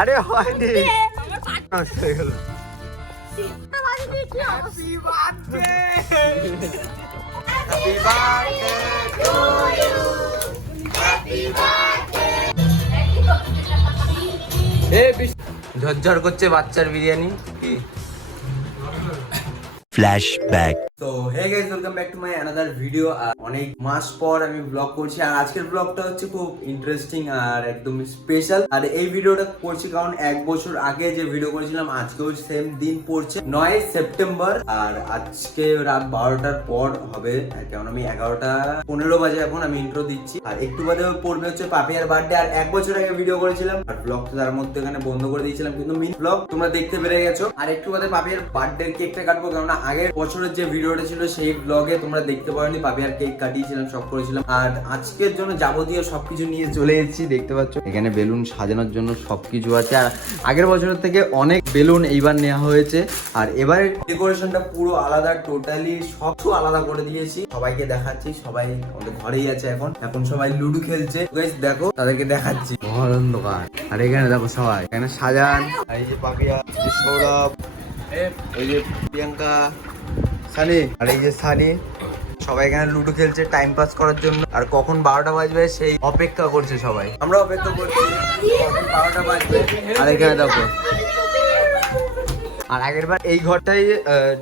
আরে হয়নি নষ্ট হয়ে গেল Happy birthday to you. Happy birthday. ঝরঝর করছে বাচ্চার বিরিয়ানি কি Flashback. তো hey guys welcome back to my video আর অনেক মাস পর আমি ব্লগ করছি। আর আজকের ব্লগটা হচ্ছে খুব ইন্টারেস্টিং আর একদম স্পেশাল আর এই ভিডিওটা করছি কারণ এক বছর আগে যে ভিডিও করেছিলাম, আজকেও সেম দিন পড়ছে, নয় সেপ্টেম্বর। আর আজকে রাত বারোটার পর হবে, কেমন আমি এগারোটা পনেরো বাজে এখন আমি ইন্ট্রো দিচ্ছি। আর একটু বাদে পড়বে হচ্ছে পাপিয়ার বার্থডে আর এক বছর আগে ভিডিও করেছিলাম, আর ব্লগ তো তার মধ্যে এখানে বন্ধ করে দিয়েছিলাম, কিন্তু মিন ব্লগ তোমরা দেখতে পেরে গেছো। আর একটু বাদে পাপিয়ার বার্থডে কেকটা কাটবো, কেননা আগের বছরের যে ভিডিওটা ছিল সেই ব্লগে তোমরা দেখতে পারোনি পাপিয়ার কেক কাটিয়েছিলাম, সব করেছিলাম। আর আজকের জন্য যাবতীয় সবকিছু নিয়ে চলে এসেছি, দেখতে পাচ্ছ? এখানে বেলুন সাজানোর জন্য সবকিছু আছে, আর আগের বছরের থেকে অনেক বেলুন এইবার নেওয়া হয়েছে। আর এবার ডেকোরেশনটা পুরো আলাদা টোটালি সব আলাদা করে দিয়েছি। সবাইকে দেখাচ্ছি, সবাই আমাদের ঘরেই আছে এখন। এখন সবাই লুডো খেলছে। দেখো, তাদেরকে দেখাচ্ছি। অন্ধকার। আর এখানে দেখো সবাই, এখানে সাজান। এই যে পাপিয়া সৌরভ, এই যে প্রিয়াঙ্কা সানি? আর এই যে সানি, সবাই এখানে লুডো খেলছে টাইম পাস করার জন্য। আর কখন বারোটা বাজবে সেই অপেক্ষা করছে সবাই। আমরা অপেক্ষা করছি। বারোটা বাজবে? আর এখানে দেখো আর আগের বার এই ঘরটাই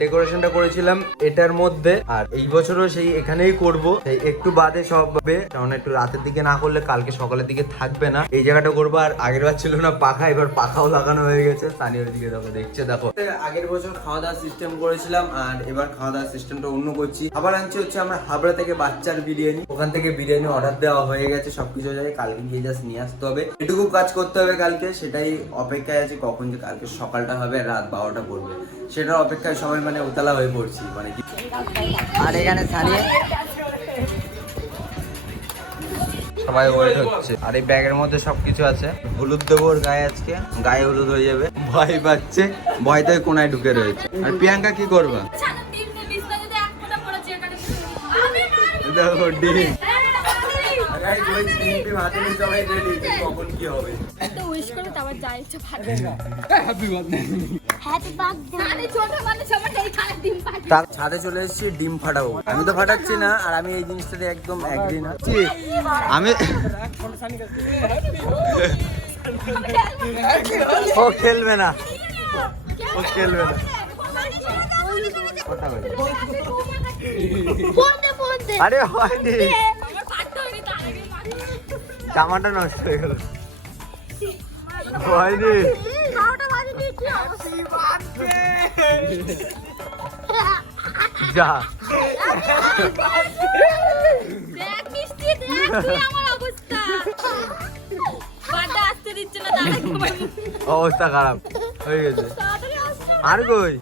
ডেকোরেশনটা করেছিলাম এটার মধ্যে। আর এই বছরও সেই এখানেই করব। সেই একটু বাদে সব হবে। কারণ একটু রাতের দিকে না করলে কালকে সকালের দিকে থাকবে না। এই জায়গাটা করব। আর আগের বার ছিল না পাখা, এবার পাখাও লাগানো হয়ে গেছে। স্থানীয় দিকে দেখো, দেখছে, দেখো। আগের বছর খাওয়া দাওয়ার সিস্টেম করেছিলাম, আর এবার খাওয়া দাওয়ার সিস্টেমটা অন্য করছি। আবার আনছি হচ্ছে আমরা হাবড়া থেকে বাচ্চার বিরিয়ানি। ওখান থেকে বিরিয়ানি অর্ডার দেওয়া হয়ে গেছে, সবকিছু জায়গায়। কালকে গিয়ে জাস্ট নিয়ে আসতে হবে। এটুকু কাজ করতে হবে কালকে। সেটাই অপেক্ষায় আছে কখন যে কালকে সকালটা হবে রাত বারোটা পড়বে সেটার অপেক্ষায় সবাই মানে উতলা হয়ে পড়ছি মানে কি আর এখানে ছাড়িয়ে সবাই ওয়েট হচ্ছে। আর এই ব্যাগের মধ্যে সবকিছু আছে। হলুদ দেবো ওর গায়ে আজকে। গায়ে হলুদ হয়ে যাবে। ভয় পাচ্ছে। ভয়তে কোনায় ঢুকে রয়েছে। আর প্রিয়াঙ্কা কি করবা? দেখো ডিম হাতে নিয়ে সবাই রেডি কখন কি হবে? তো উইশ করে তারপর যা ইচ্ছা ফাটবে হ্যাপি বার্থডে ছোট মানুষ আমার এই খারাপ দিন তার ছাদে চলে এসেছি ডিম ফাটাবো। আমি তো ফাটাচ্ছি না আর আমি এই জিনিসটাতে একদম একদিন আমি ও খেলবে না। ও খেলবে না। আরে হয়নি জামাটা নষ্ট হয়ে গেল। হয়নি যা। অবস্থা খারাপ হয়ে গেছে। আর কই?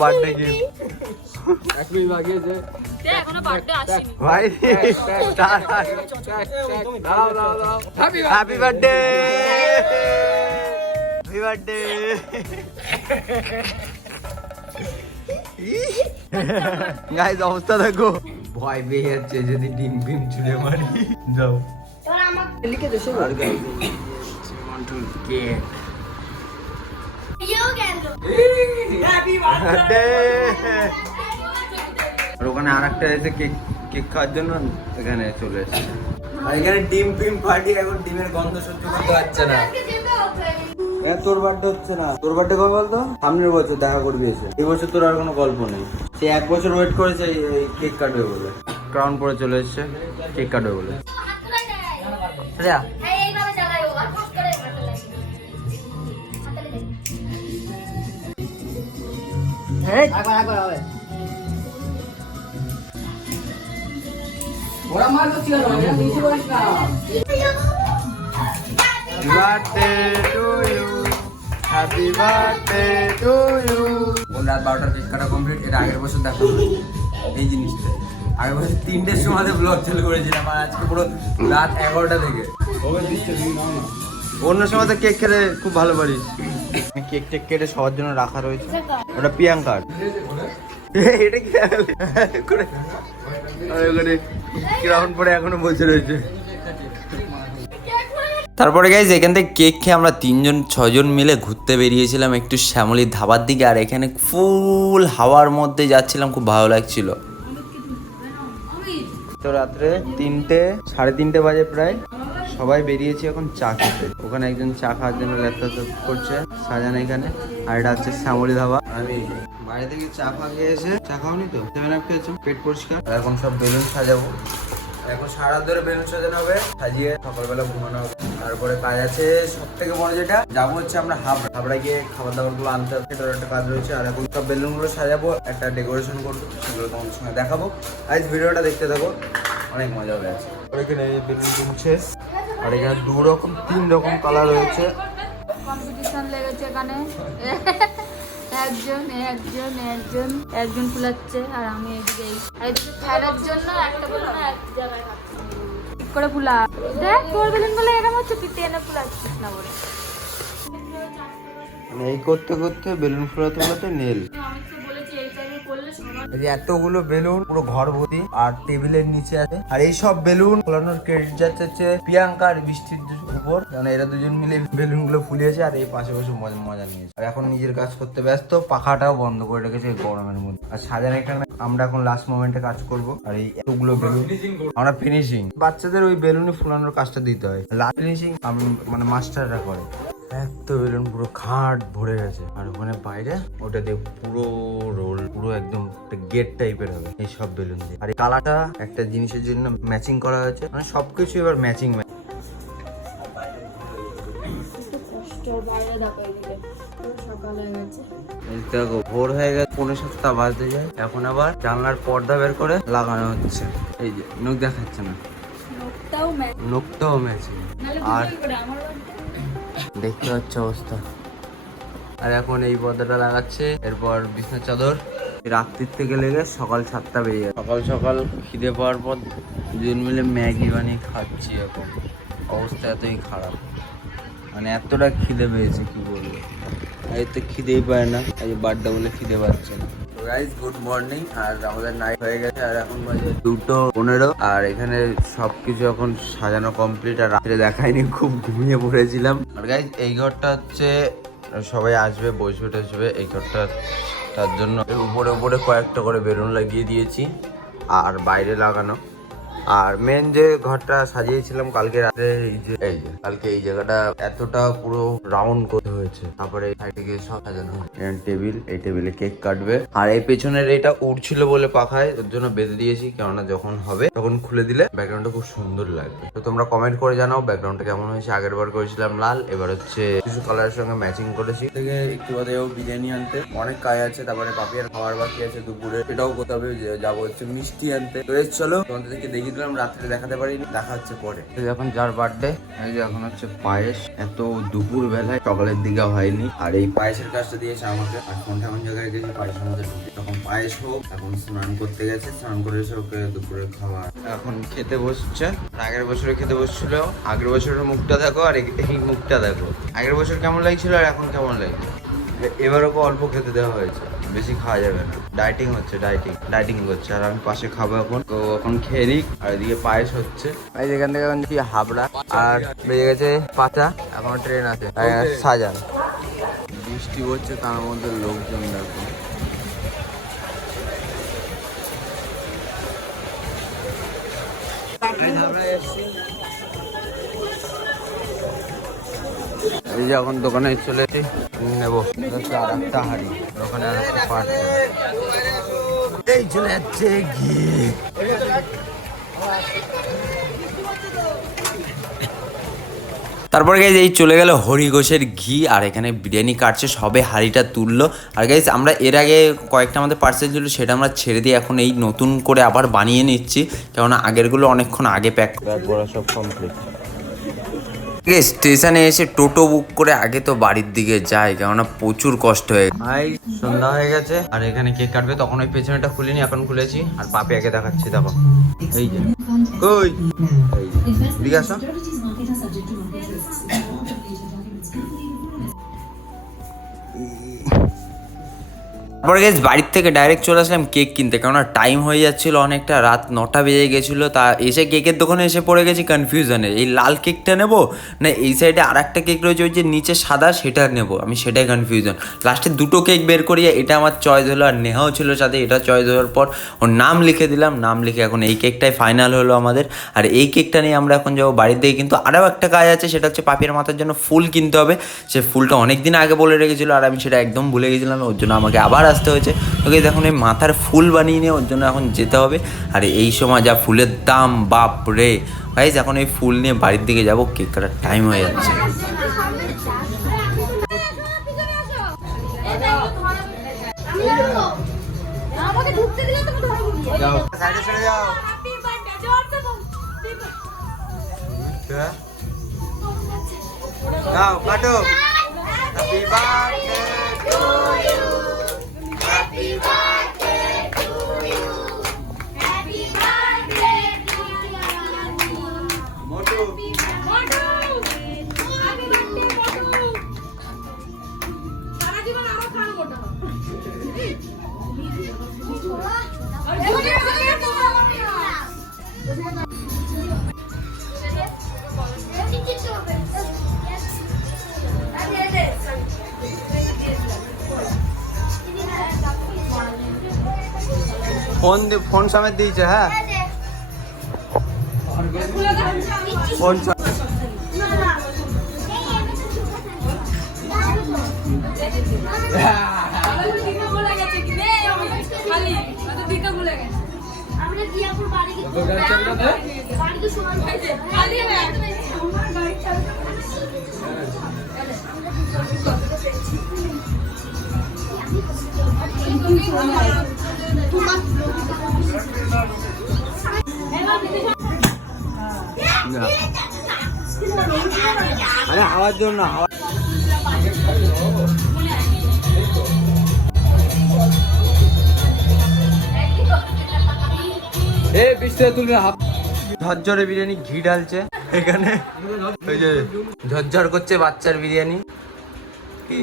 বার্থডে গিফট দেখ এখনও বার্থডে আসেনি। ভাই happy birthday happy birthday guys অবস্থা দেখো। ভয় পেয়ে যাচ্ছে যদি ডিম ফিম ছুড়ে মারি। যাও। আর to get ইয়েও গেল birthday! আর ওখানে আর একটা কেক। কেক খাওয়ার জন্য এখানে চলে এসেছে। আর এখানে ডিম ফিম পার্টি এখন ডিমের গন্ধ সহ্য করতে পারছে না। হ্যাঁ তোর বার্থডে হচ্ছে না। তোর বার্থডে কবে বলতো? সামনের বছর দেখা করবি এসে। এই বছর তোর আর কোনো গল্প নেই। সে এক বছর ওয়েট করেছে এই- কেক কাটবে বলে। ক্রাউন পরে চলে এসছে কেক কাটবে বলে। শ্রেয়া রাত বারোটার কেক কমপ্লিট এটা আগের বছর দেখা। এই জিনিসটা আগের বছর তিনটের ব্লগ করেছিলাম আর আজকে পুরো রাত এগারোটা থেকে অন্য সময় তো কেক খেলে খুব ভালো পারিস কেক টেক কেটে সবার জন্য রাখা রয়েছে ওটা প্রিয়াঙ্কার এটা কি পরে এখনও বসে রয়েছে। তারপরে গাইজ এখান থেকে কেক খেয়ে আমরা তিনজন ছজন মিলে ঘুরতে বেরিয়েছিলাম একটু শ্যামলির ধাবার দিকে আর এখানে ফুল হাওয়ার মধ্যে যাচ্ছিলাম খুব ভালো লাগছিল। তো রাত্রে তিনটে সাড়ে তিনটে বাজে প্রায়। সবাই বেরিয়েছি এখন চা খেতে। ওখানে একজন চা খাওয়ার জন্য ল্যাপটপ করছে, সাজান এখানে। আর এটা হচ্ছে শ্যামলি ধাবা। আমি বাইরে থেকে চা খেয়ে এসে চা খাওনি তো? সেভেন আপ খেয়েছো? পেট পরিষ্কার? এখন সব বেলুন সাজাবো। এখন সারা ধরে বেলুন সাজানো হবে, সাজিয়ে সকালবেলা ঘুমানো হবে। তারপরে কাজ আছে সব থেকে বড় যেটা, যাব হচ্ছে আমরা হাবড়া। হাবড়া গিয়ে খাবার দাবারগুলো আনতে হবে, সেটার একটা কাজ রয়েছে। আর এখন সব বেলুনগুলো সাজাবো, একটা ডেকোরেশন করব, সেগুলো তোমাদের সঙ্গে দেখাবো। আজ ভিডিওটা দেখতে থাকো, অনেক মজা হবে আছে এখানে বেলুন কিনছে আর এখানে দু রকম তিন রকম কালার রয়েছে। কম্পিটিশন লেগেছে এখানে। একজন একজন একজন একজন ফুলাচ্ছে আর আমি এদিকে এই- আর এদিকে ফেরার জন্য একটা বেলুন এক জায়গায় ঠিক করে ফুলা। দেখ তোর বেলুনগুলো এরকম হচ্ছে তুই টেনে ফুলাচ্ছিস না বলে। মানে এই করতে করতে বেলুন ফোলাতে ফোলাতে নেল। এতগুলো বেলুন, পুরো ঘর ভর্তি, আর টেবিলের নিচে আছে। আর এই সব বেলুন ফোলানোর ক্রেডিট যাচ্ছে হচ্ছে প্রিয়াঙ্কা আর বৃষ্টির উপর। কারণ এরা দুজন মিলে বেলুনগুলো ফুলিয়েছে আর এই পাশে বসে মজা মজা নিয়েছে। আর এখন নিজের কাজ করতে ব্যস্ত, পাখাটাও বন্ধ করে রেখেছে এই গরমের মধ্যে। আর সাজানো এখানে, আমরা এখন লাস্ট মোমেন্টে কাজ করব। আর এই এতগুলো বেলুন, আমরা ফিনিশিং বাচ্চাদের ওই বেলুনে ফুলানোর কাজটা দিতে হয়। লাস্ট ফিনিশিং মানে মাস্টাররা করে। এত বেলুন পুরো খাট ভরে গেছে। আর ওখানে বাইরে ওটা দিয়ে পুরো রোল পুরো একদম একটা গেট টাইপের হবে এই সব বেলুন দিয়ে। আর এই কালারটা একটা জিনিসের জন্য ম্যাচিং করা হয়েছে। মানে সবকিছু এবার ম্যাচিং দেখো ভোর হয়ে গেছে পনেরো সাতটা বাজতে যায়। এখন আবার জানলার পর্দা বের করে লাগানো হচ্ছে। এই যে নখ দেখাচ্ছে না। নখটাও ম্যাচিং আর দেখতে পাচ্ছ অবস্থা। আর এখন এই পর্দাটা লাগাচ্ছে এরপর বিছনার চাদর। রাত্রির থেকে লেগে সকাল সাতটা বেজে যায় সকাল সকাল খিদে পাওয়ার পর দুজন মিলে ম্যাগি বানিয়ে খাচ্ছি এখন। অবস্থা এতই খারাপ। মানে এতটা খিদে পেয়েছে কি বলব? তো খিদেই পায় না এই বার্থডে বলে খিদে পাচ্ছে না। গাইজ গুড মর্নিং আর আমাদের নাইট হয়ে গেছে, আর এখন বাজে দুটো পনেরো। আর এখানে সবকিছু এখন সাজানো কমপ্লিট আর রাত্রে দেখায়নি খুব ঘুমিয়ে পড়েছিলাম। আর গাইজ এই ঘরটা হচ্ছে, সবাই আসবে, বসবে, টসবে, এই ঘরটা তার জন্য। উপরে উপরে কয়েকটা করে বেলুন লাগিয়ে দিয়েছি, আর বাইরে লাগানো। আর মেন যে ঘরটা সাজিয়েছিলাম কালকে রাতে এই যে এই যে কালকে এই জায়গাটা এতটা পুরো রাউন্ড করতে হয়েছে। তারপরে এই সাইড থেকে সব সাজানো টেবিল এই টেবিলে কেক কাটবে। আর এই পেছনের এটা উঠছিল বলে পাখায় ওর জন্য বেঁধে দিয়েছি কেননা যখন হবে তখন খুলে দিলে ব্যাকগ্রাউন্ডটা খুব সুন্দর লাগবে। তো তোমরা কমেন্ট করে জানাও ব্যাকগ্রাউন্ডটা কেমন হয়েছে। আগের বার করেছিলাম লাল এবার হচ্ছে কিছু কালারের সঙ্গে ম্যাচিং করেছি। থেকে একটু বাদে বিরিয়ানি আনতে। অনেক কাজ আছে তারপরে পাপিয়ার খাবার বাকি আছে দুপুরে। সেটাও করতে হবে যে যাব হচ্ছে মিষ্টি আনতে। তো এই চলো তোমাদেরকে দিলাম রাত্রে দেখাতে পারিনি দেখা হচ্ছে পরে। এখন যার বার্থডে এই যে এখন হচ্ছে পায়েস। এত দুপুর বেলায় সকালের দিকে হয়নি। আর এই পায়েসের কাজটা দিয়েছে আমাকে। ফোনটা এমন জায়গায় গেছে পায়েসের মধ্যে ঢুকে। তখন পায়েস হোক এখন স্নান করতে গেছে। স্নান করে এসে ওকে দুপুরে খাবার। এখন খেতে বসছে। আর আগের বছরে খেতে বসছিল। আগের বছরের মুখটা দেখো আর এই- মুখটা দেখো। আগের বছর কেমন লাগছিল আর এখন কেমন লাগছে? এবার ওকে অল্প খেতে দেওয়া হয়েছে। বেশি খাওয়া যাবে না। ডাইটিং হচ্ছে ডাইটিং ডাইটিং করছে। আর আমি পাশে খাব এখন। তো এখন খেয়ে নিক। আর এদিকে পায়েস হচ্ছে। এই যেখান থেকে এখন কি হাবড়া। আর বেজে গেছে পাতা। এখন ট্রেন আছে। সাজান। বৃষ্টি হচ্ছে তার মধ্যে লোকজন দেখো। এই যে এখন দোকানে চলে নেব। একটা এই চলে যাচ্ছে ঘি। তারপরে গাইজ এই চলে গেল হরি ঘোষের ঘি, আর এখানে বিরিয়ানি কাটছে, সবে হাঁড়িটা তুললো। আর গাইজ আমরা এর আগে কয়েকটা আমাদের পার্সেল ছিল, সেটা আমরা ছেড়ে দিয়ে এখন এই নতুন করে আবার বানিয়ে নিচ্ছি। কেননা আগেরগুলো অনেকক্ষণ আগে প্যাক সব কমপ্লিট স্টেশনে এসে টোটো বুক করে আগে তো বাড়ির দিকে যাই, কেননা প্রচুর কষ্ট হয়ে ভাই, সন্ধ্যা হয়ে গেছে, আর এখানে কেক কাটবে, তখন ওই পেছনেটা খুলিনি, এখন খুলেছি, আর পাপি আগে দেখাচ্ছি, দেখো। এই যে। কই? দিকে আসো। তারপরে গেছ বাড়ির থেকে ডাইরেক্ট চলে আসলাম কেক কিনতে। কেননা টাইম হয়ে যাচ্ছিল অনেকটা, রাত নটা বেজে গেছিল। তা এসে কেকের দোকানে এসে পড়ে গেছি কনফিউশনে এই লাল কেকটা নেব না এই সাইডে আর একটা কেক রয়েছে, ওই যে নিচে সাদা সেটা নেব? আমি সেটাই কনফিউশন লাস্টে দুটো কেক বের করি, এটা আমার চয়েস হলো আর নেহাও ছিল সাথে, এটা চয়েস হওয়ার পর ওর নাম লিখে দিলাম। নাম লিখে এখন এই কেকটাই ফাইনাল হলো আমাদের। আর এই কেকটা নিয়ে আমরা এখন যাব বাড়ির দিকে। কিন্তু আরও একটা কাজ আছে, সেটা হচ্ছে পাপির মাথার জন্য ফুল কিনতে হবে। সে ফুলটা অনেক দিন আগে বলে রেখেছিল, আর আমি সেটা একদম ভুলে গেছিলাম, ওর জন্য আমাকে আবার আসতে হয়েছে। ওকে এখন এই মাথার ফুল বানিয়ে নিয়ে ওর জন্য এখন যেতে হবে। আর এই সময় যা ফুলের দাম বাপ রে। গাইজ এখন এই ফুল নিয়ে বাড়ির দিকে যাব কেক কাটার টাইম হয়ে যাচ্ছে। যাও। সাইডে জোরতে দাও যাও কাটো হ্যাপি বার্থডে ফোন ফোন সমেত দিয়েছে হ্যাঁ? ফোন আমরা আরে হাওয়ার জন্য হাওয়া এ বৃষ্টি তুলবে হাফ ঝরঝরে বিরিয়ানি ঘি ঢালছে। এখানে ওই যে ঝরঝর করছে বাচ্চার বিরিয়ানি। কি?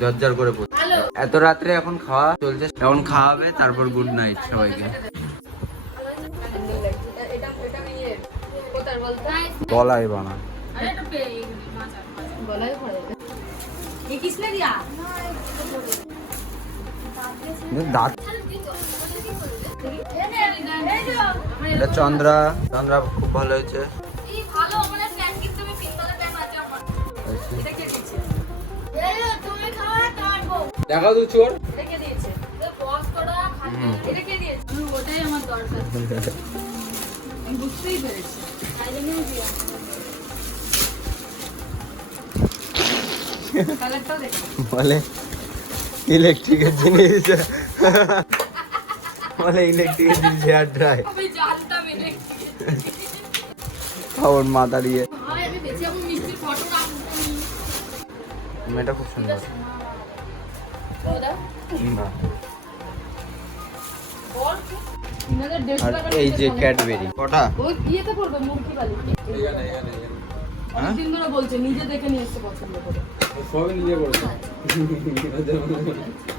ঝরঝর করে এত রাত্রে এখন খাওয়া চলছে। এখন খাওয়াবে তারপর গুড নাইট সবাইকে। গলায় বানা। দাঁত। এটা চন্দ্রা। চন্দ্রা খুব ভালো হয়েছে। দেখাও তো চোর। ওটাই আমার দরকার। বুঝতেই পেরেছি। বলে ইলেকট্রিকের জিনিস। বলে ইলেকট্রিকের জিনিস হেয়ার ড্রাই ওর ফটো রাখতাম মেয়েটা খুব সুন্দর। বাহ। আর এই যে ক্যাডবেরি। কটা? ওই ইয়েতে করবে মুরগি বালি। অনেকদিন ধরে বলছে নিজে দেখে নিয়ে এসে পছন্দ করে। সবই নিজে করেছে।